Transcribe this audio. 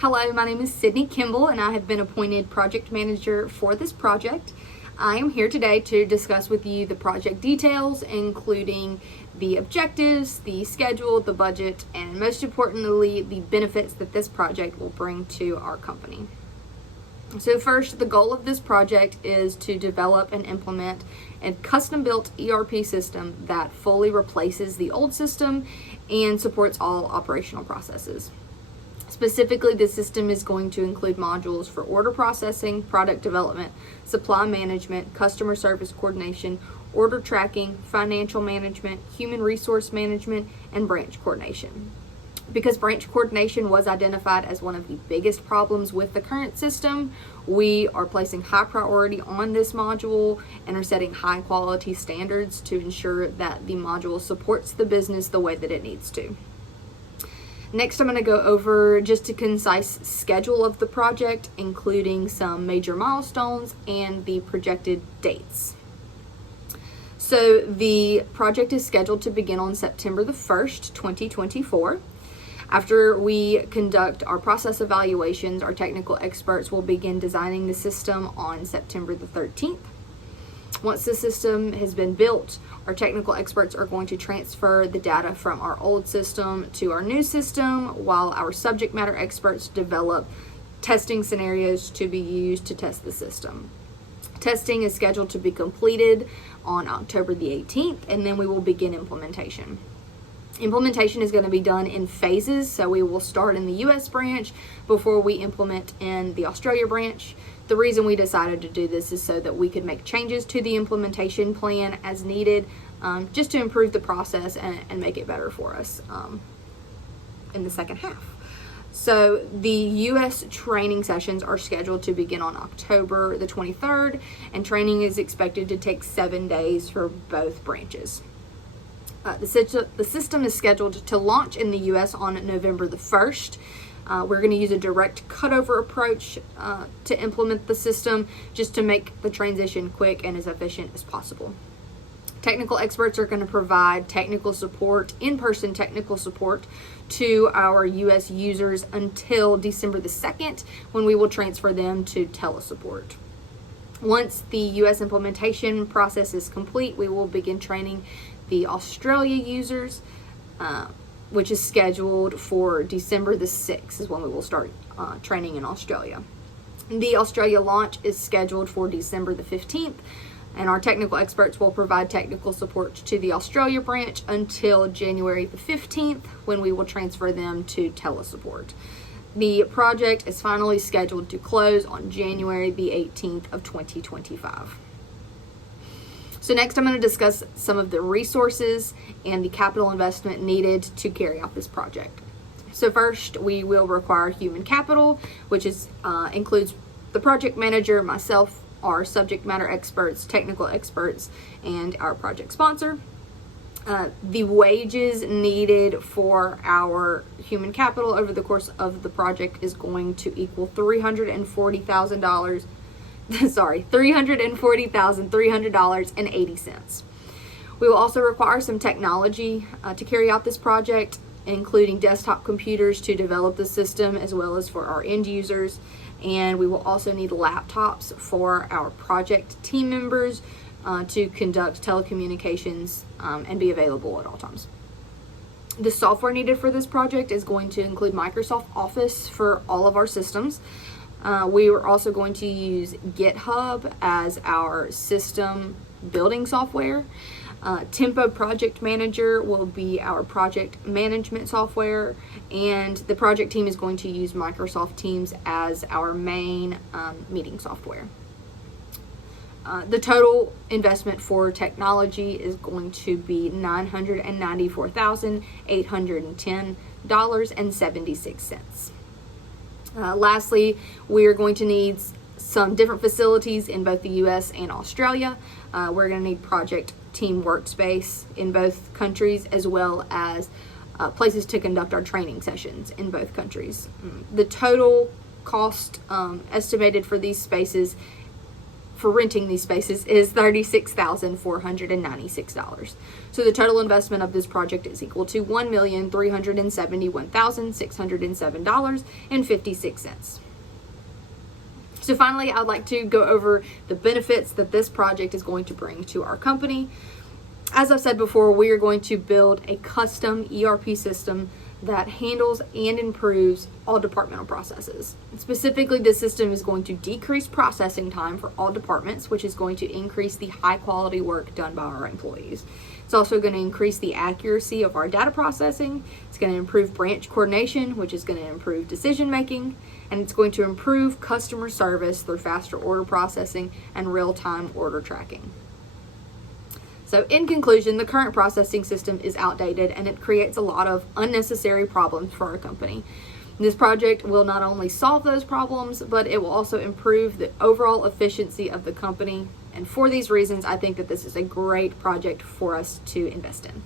Hello, my name is Sydney Kimball and I have been appointed project manager for this project. I am here today to discuss with you the project details, including the objectives, the schedule, the budget, and most importantly, the benefits that this project will bring to our company. So first, the goal of this project is to develop and implement a custom-built ERP system that fully replaces the old system and supports all operational processes. Specifically, the system is going to include modules for order processing, product development, supply management, customer service coordination, order tracking, financial management, human resource management, and branch coordination. Because branch coordination was identified as one of the biggest problems with the current system, we are placing high priority on this module and are setting high quality standards to ensure that the module supports the business the way that it needs to. Next, I'm going to go over just a concise schedule of the project, including some major milestones and the projected dates. So the project is scheduled to begin on September the 1st, 2024. After we conduct our process evaluations, our technical experts will begin designing the system on September the 13th. Once the system has been built, our technical experts are going to transfer the data from our old system to our new system, while our subject matter experts develop testing scenarios to be used to test the system. Testing is scheduled to be completed on October the 18th, and then we will begin implementation. Implementation is going to be done in phases, so we will start in the US branch before we implement in the Australia branch. The reason we decided to do this is so that we could make changes to the implementation plan as needed, just to improve the process and make it better for us in the second half. So the US training sessions are scheduled to begin on October the 23rd, and training is expected to take 7 days for both branches. The system is scheduled to launch in the US on November the 1st. We're going to use a direct cutover approach to implement the system, just to make the transition quick and as efficient as possible. Technical experts are going to provide technical support, in-person technical support, to our US users until December the 2nd, when we will transfer them to telesupport. Once the US implementation process is complete, we will begin training the Australia users, which is scheduled for December the 6th is when we will start training in Australia. The Australia launch is scheduled for December the 15th, and our technical experts will provide technical support to the Australia branch until January the 15th, when we will transfer them to telesupport. The project is finally scheduled to close on January the 18th of 2025. So next, I'm going to discuss some of the resources and the capital investment needed to carry out this project. So first, we will require human capital, which includes the project manager, myself, our subject matter experts, technical experts, and our project sponsor. The wages needed for our human capital over the course of the project is going to equal $340,300.80. We will also require some technology to carry out this project, including desktop computers to develop the system, as well as for our end users. And we will also need laptops for our project team members to conduct telecommunications and be available at all times. The software needed for this project is going to include Microsoft Office for all of our systems. We are also going to use GitHub as our system building software. Tempo Project Manager will be our project management software, and the project team is going to use Microsoft Teams as our main meeting software. The total investment for technology is going to be $994,810.76. Lastly, we are going to need some different facilities in both the US and Australia. We're going to need project team workspace in both countries, as well as places to conduct our training sessions in both countries. The total cost estimated for these spaces for renting these spaces is $36,496. So the total investment of this project is equal to $1,371,607.56. So finally, I'd like to go over the benefits that this project is going to bring to our company. As I've said before, we are going to build a custom ERP system that handles and improves all departmental processes. Specifically, this system is going to decrease processing time for all departments, which is going to increase the high quality work done by our employees. It's also going to increase the accuracy of our data processing. It's going to improve branch coordination, which is going to improve decision making, and it's going to improve customer service through faster order processing and real-time order tracking. So in conclusion, the current processing system is outdated and it creates a lot of unnecessary problems for our company. This project will not only solve those problems, but it will also improve the overall efficiency of the company. And for these reasons, I think that this is a great project for us to invest in.